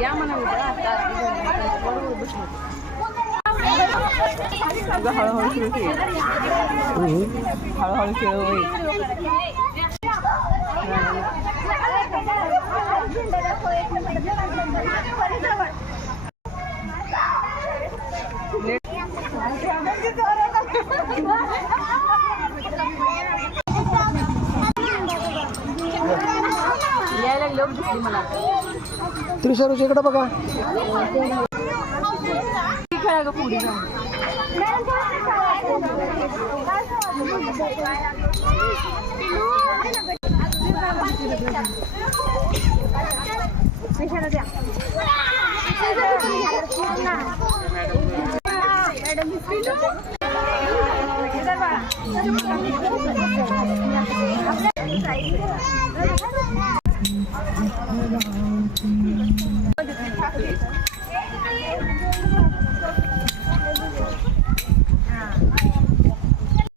या म्हणा हळूहळू सुरू केली हळूहळू सुरू होईल यायला लोक दिसली मला त्रिशरूच्या इकडे बघा खेळा ग पुढे जाऊन मॅडम